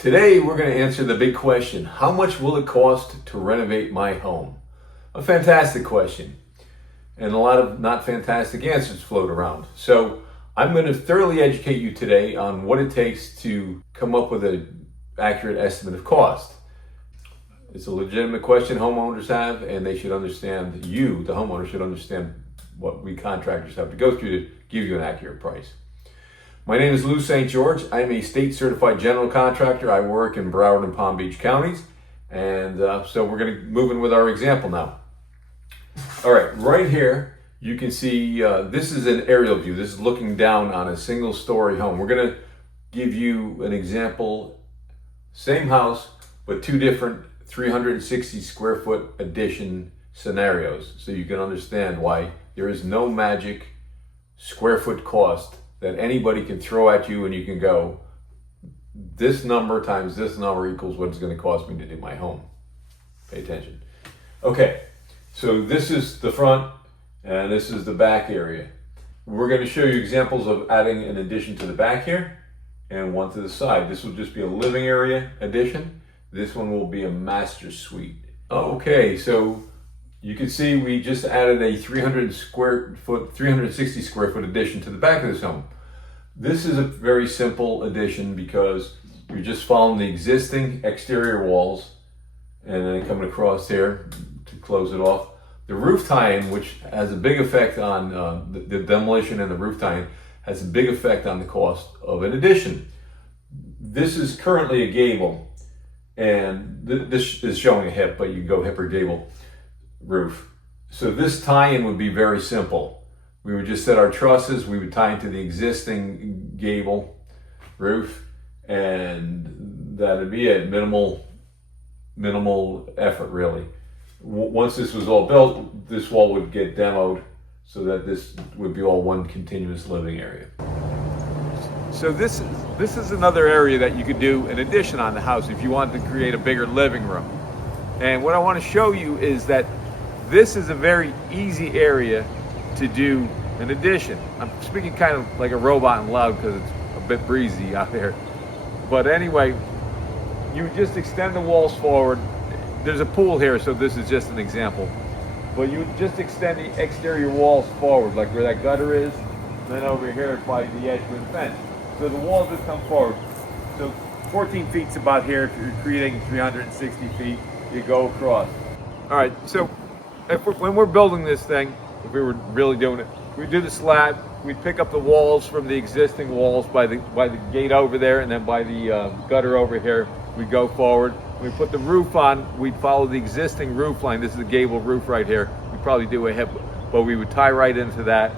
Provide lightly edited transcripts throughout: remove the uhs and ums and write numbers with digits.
Today we're going to answer the big question: how much will it cost to renovate my home? A fantastic question, and a lot of not fantastic answers float around. So I'm going to thoroughly educate you today on what it takes to come up with an accurate estimate of cost. It's a legitimate question homeowners have, and they should understand, you, the homeowner, should understand what we contractors have to go through to give you an accurate price. My name is Lou St. George. I'm a state certified general contractor. I work in Broward and Palm Beach counties. And so we're going to move in with our example now. All right here, you can see this is an aerial view. This is looking down on a single story home. We're going to give you an example, same house, but two different 360 square foot addition scenarios. So you can understand why there is no magic square foot cost that anybody can throw at you and you can go, this number times this number equals what it's going to cost me to do my home. Pay attention. Okay, so this is the front and this is the back area. We're going to show you examples of adding an addition to the back here and one to the side. This will just be a living area addition. This one will be a master suite. Okay, so you can see we just added a 360 square foot addition to the back of this home. This is a very simple addition because you're just following the existing exterior walls and then coming across here to close it off. The roof tie-in, which has a big effect on the demolition, and the roof tie-in has a big effect on the cost of an addition. This is currently a gable, and this is showing a hip, but you can go hip or gable roof. So this tie-in would be very simple. We would just set our trusses, we would tie into the existing gable roof, and that'd be it. Minimal effort, really. Once this was all built, this wall would get demoed so that this would be all one continuous living area. So this is another area that you could do an addition on the house if you wanted to create a bigger living room. And what I want to show you is that this is a very easy area to do an addition. I'm speaking kind of like a robot and loud because it's a bit breezy out there. But anyway, you just extend the walls forward. There's a pool here, so this is just an example. But you just extend the exterior walls forward, like where that gutter is, and then over here by the edge of the fence. So the walls would come forward. So 14 feet is about here. If you're creating 360 feet, you go across. All right, so when we're building this thing, if we were really doing it, we'd do the slab, we'd pick up the walls from the existing walls by the gate over there, and then by the gutter over here, we'd go forward. We put the roof on, we'd follow the existing roof line. This is a gable roof right here. We'd probably do a hip, but we would tie right into that,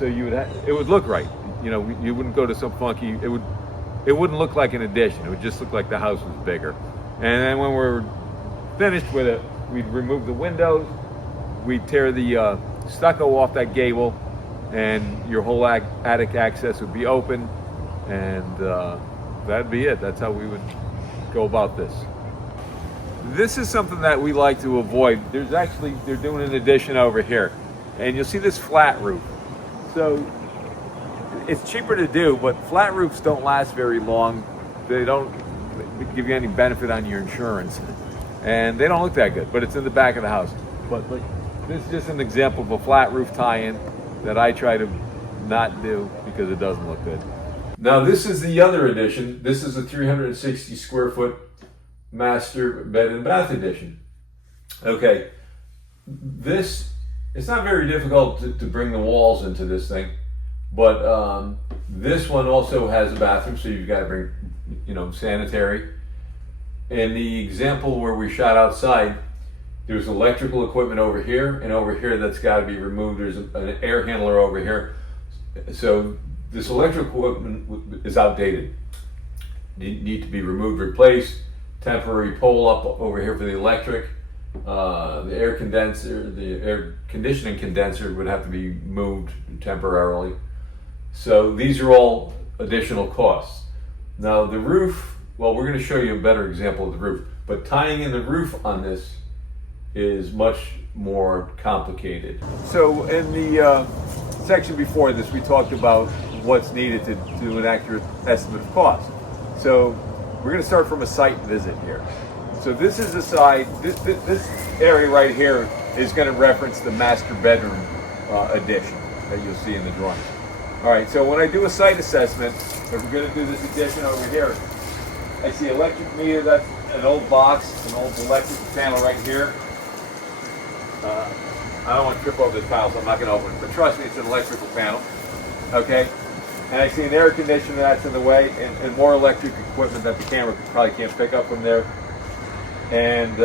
so it would look right. You know, you wouldn't go to some funky, it wouldn't look like an addition. It would just look like the house was bigger. And then when we're finished with it, we'd remove the windows, we'd tear the stucco off that gable, and your whole attic access would be open, and that'd be it. That's how we would go about this. This is something that we like to avoid. They're doing an addition over here, and you'll see this flat roof. So it's cheaper to do, but flat roofs don't last very long. They don't give you any benefit on your insurance, and they don't look that good, but it's in the back of the house. But look, this is just an example of a flat roof tie-in that I try to not do because it doesn't look good. Now this is the other addition. This is a 360 square foot master bed and bath addition. Okay, it's not very difficult to bring the walls into this thing, but this one also has a bathroom, so you've got to bring, sanitary. In the example where we shot outside, there's electrical equipment over here, and over here that's got to be removed. There's an air handler over here. So this electrical equipment is outdated. Need to be removed, replaced. Temporary pole up over here for the electric. The air conditioning condenser would have to be moved temporarily. So these are all additional costs. Now the roof, well, we're going to show you a better example of the roof, but tying in the roof on this is much more complicated. So in the section before this, we talked about what's needed to do an accurate estimate of cost. So we're going to start from a site visit here. So this is the side, this area right here is going to reference the master bedroom addition that you'll see in the drawings. All right, so when I do a site assessment, if we're going to do this addition over here, I see electric meter, that's an old box, an old electrical panel right here. I don't want to trip over the tile, so I'm not going to open it, but trust me, it's an electrical panel, okay? And I see an air conditioner that's in the way, and more electric equipment that the camera probably can't pick up from there. And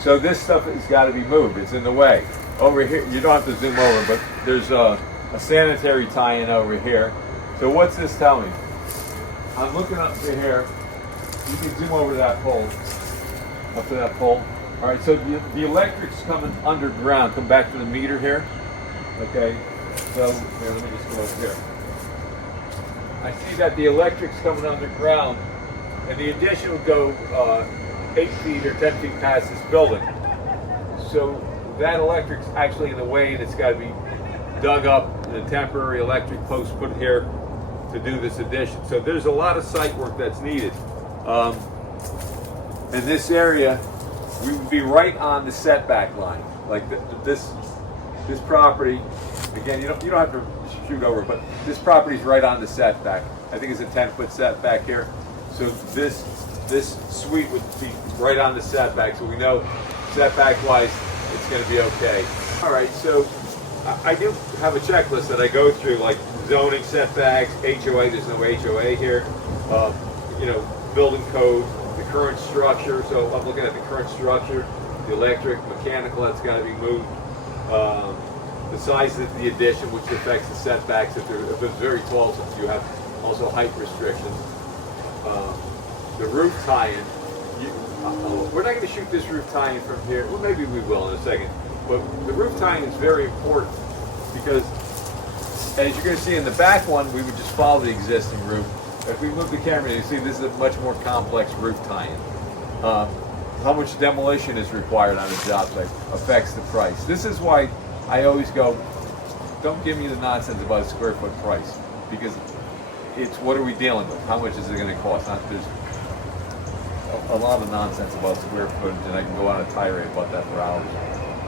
so this stuff has got to be moved, it's in the way. Over here, you don't have to zoom over, but there's a sanitary tie-in over here. So what's this tell me? I'm looking up to here. You can zoom over to that pole, up to that pole. All right, so the electric's coming underground. Come back to the meter here. Okay, so here, let me just go over here. I see that the electric's coming underground, and the addition would go 8 feet or 10 feet past this building. So that electric's actually in the way, and it's got to be dug up, and a temporary electric post put here to do this addition. So there's a lot of site work that's needed. In this area, we would be right on the setback line. Like this property, again, you don't have to shoot over, but this property's right on the setback. I think it's a 10-foot setback here. So this suite would be right on the setback, so we know setback-wise it's going to be okay. All right, so I do have a checklist that I go through, like zoning setbacks, HOA. There's no HOA here. Building code, the current structure. So I'm looking at the current structure, the electric, mechanical that's got to be moved. The size of the addition, which affects the setbacks. If it's very tall, since you have also height restrictions. The roof tie-in. We're not going to shoot this roof tie-in from here. Well, maybe we will in a second. But the roof tie-in is very important because, as you're going to see in the back one, we would just follow the existing roof. If we move the camera, you see this is a much more complex roof tie-in. How much demolition is required on a job site affects the price. This is why I always go, don't give me the nonsense about a square foot price, because it's what are we dealing with? How much is it going to cost? There's a lot of nonsense about square footage, and I can go on a tirade about that for hours.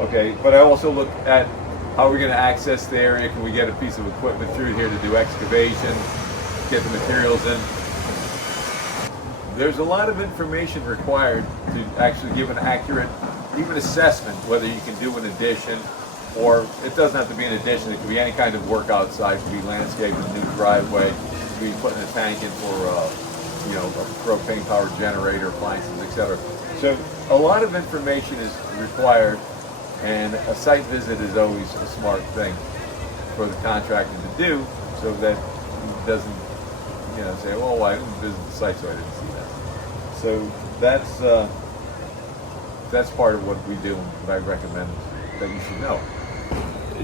Okay, but I also look at how we're going to access the area. Can we get a piece of equipment through here to do excavation, get the materials in? There's a lot of information required to actually give an accurate, even assessment, whether you can do an addition, or it doesn't have to be an addition. It could be any kind of work outside. It could be landscaping, a new driveway. It could be putting a tank in for a propane-powered generator, appliances, etc. So a lot of information is required, and a site visit is always a smart thing for the contractor to do, so that he doesn't, say, "Oh, well, I didn't visit the site, so I didn't see that." So that's part of what we do, and what I recommend that you should know.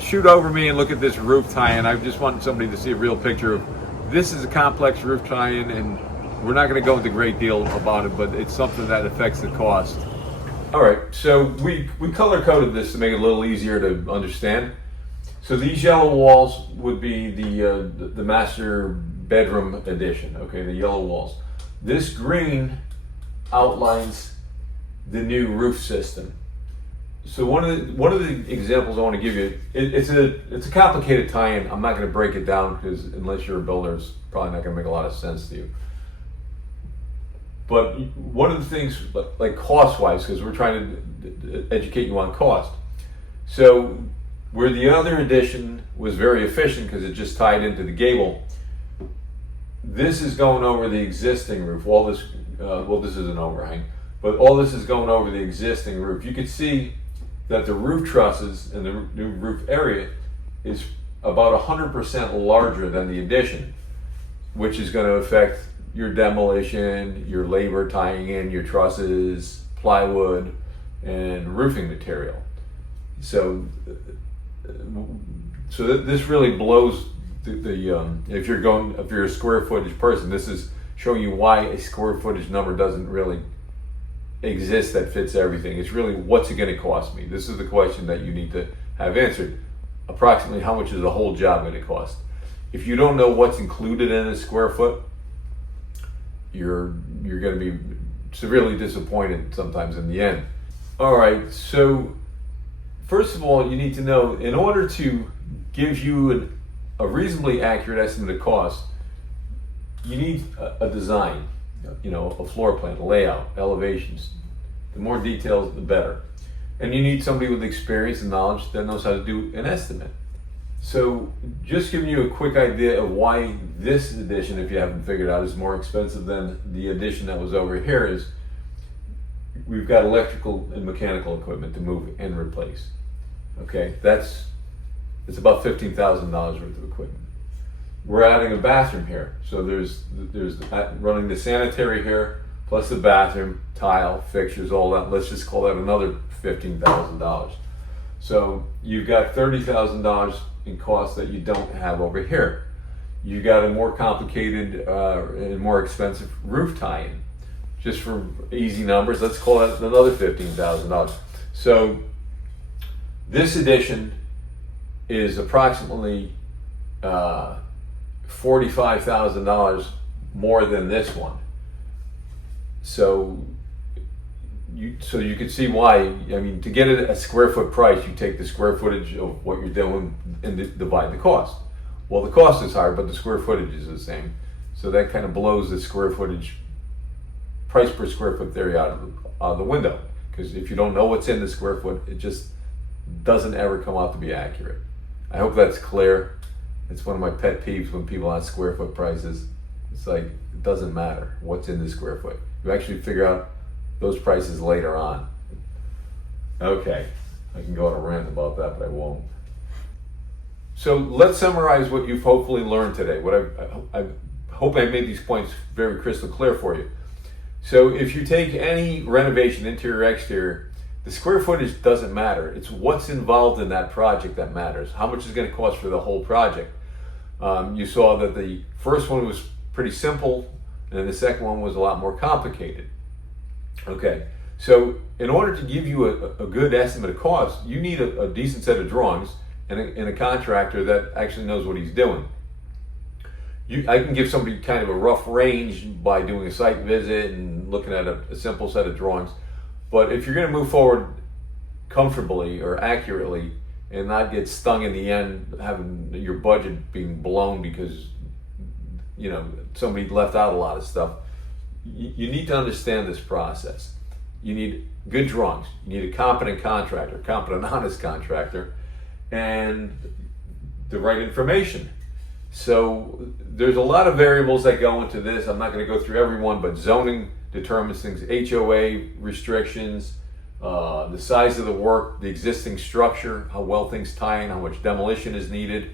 Shoot over me and look at this roof tie-in. I just want somebody to see a real picture of this. Is a complex roof tie-in, and we're not going to go into a great deal about it, but it's something that affects the cost. All right, so we color-coded this to make it a little easier to understand. So these yellow walls would be the master bedroom addition, okay, the yellow walls. This green outlines the new roof system. So one of the examples I want to give you, it's a complicated tie-in. I'm not going to break it down because unless you're a builder, it's probably not going to make a lot of sense to you. But one of the things, like cost-wise, because we're trying to educate you on cost. So where the other addition was very efficient because it just tied into the gable, this is going over the existing roof. All this, this is an overhang, but all this is going over the existing roof. You can see that the roof trusses and the new roof area is about 100% larger than the addition, which is going to affect your demolition, your labor tying in your trusses, plywood, and roofing material. So this really blows if you're a square footage person, this is showing you why a square footage number doesn't really exist that fits everything. It's really, what's it going to cost me? This is the question that you need to have answered. Approximately how much is the whole job going to cost? If you don't know what's included in a square foot, you're going to be severely disappointed sometimes in the end. All right, so first of all, you need to know, in order to give you a reasonably accurate estimate of cost, you need a design, a floor plan, a layout, elevations. The more details, the better. And you need somebody with experience and knowledge that knows how to do an estimate. So just giving you a quick idea of why this addition, if you haven't figured out, is more expensive than the addition that was over here is we've got electrical and mechanical equipment to move and replace. Okay, it's about $15,000 worth of equipment. We're adding a bathroom here, so there's running the sanitary here plus the bathroom, tile, fixtures, all that. Let's just call that another $15,000. So you've got $30,000 in costs that you don't have over here. You got a more complicated and more expensive roof tie-in. Just for easy numbers, let's call that another $15,000. So this addition is approximately $45,000 more than this one. So you can see why. I mean, to get a square foot price, you take the square footage of what you're doing and divide the cost. Well, the cost is higher, but the square footage is the same. So that kind of blows the square footage price per square foot theory out of the window. Because if you don't know what's in the square foot, it just doesn't ever come out to be accurate. I hope that's clear. It's one of my pet peeves when people ask square foot prices. It's like, it doesn't matter what's in the square foot. You actually figure out those prices later on. Okay, I can go on a rant about that, but I won't. So let's summarize what you've hopefully learned today. I hope I made these points very crystal clear for you. So if you take any renovation, interior, exterior, the square footage doesn't matter. It's what's involved in that project that matters. How much is going to cost for the whole project? You saw that the first one was pretty simple, and the second one was a lot more complicated. Okay, so in order to give you a good estimate of cost, you need a decent set of drawings and a contractor that actually knows what he's doing. I can give somebody kind of a rough range by doing a site visit and looking at a simple set of drawings. But if you're going to move forward comfortably or accurately and not get stung in the end, having your budget being blown because somebody left out a lot of stuff, you need to understand this process. You need good drawings. You need a competent contractor, competent, honest contractor, and the right information. So there's a lot of variables that go into this. I'm not going to go through every one, but zoning determines things, HOA restrictions, the size of the work, the existing structure, how well things tie in, how much demolition is needed,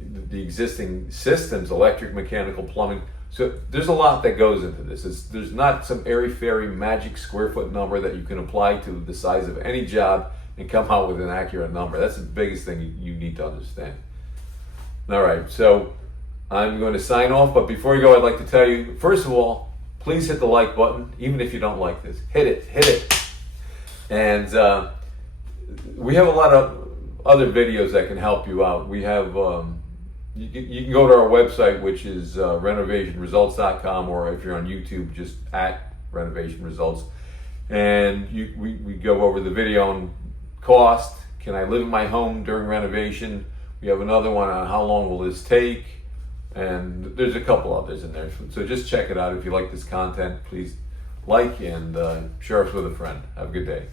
the existing systems, electric, mechanical, plumbing. So there's a lot that goes into this. There's not some airy-fairy magic square foot number that you can apply to the size of any job and come out with an accurate number. That's the biggest thing you need to understand. All right, so I'm going to sign off, but before you go, I'd like to tell you, first of all, please hit the like button, even if you don't like this. Hit it. And we have a lot of other videos that can help you out. We have, you can go to our website, which is renovationresults.com, or if you're on YouTube, just at Renovation Results. And we go over the video on cost. Can I live in my home during renovation? We have another one on how long will this take? And there's a couple others in there. So just check it out. If you like this content, please like and share us with a friend. Have a good day.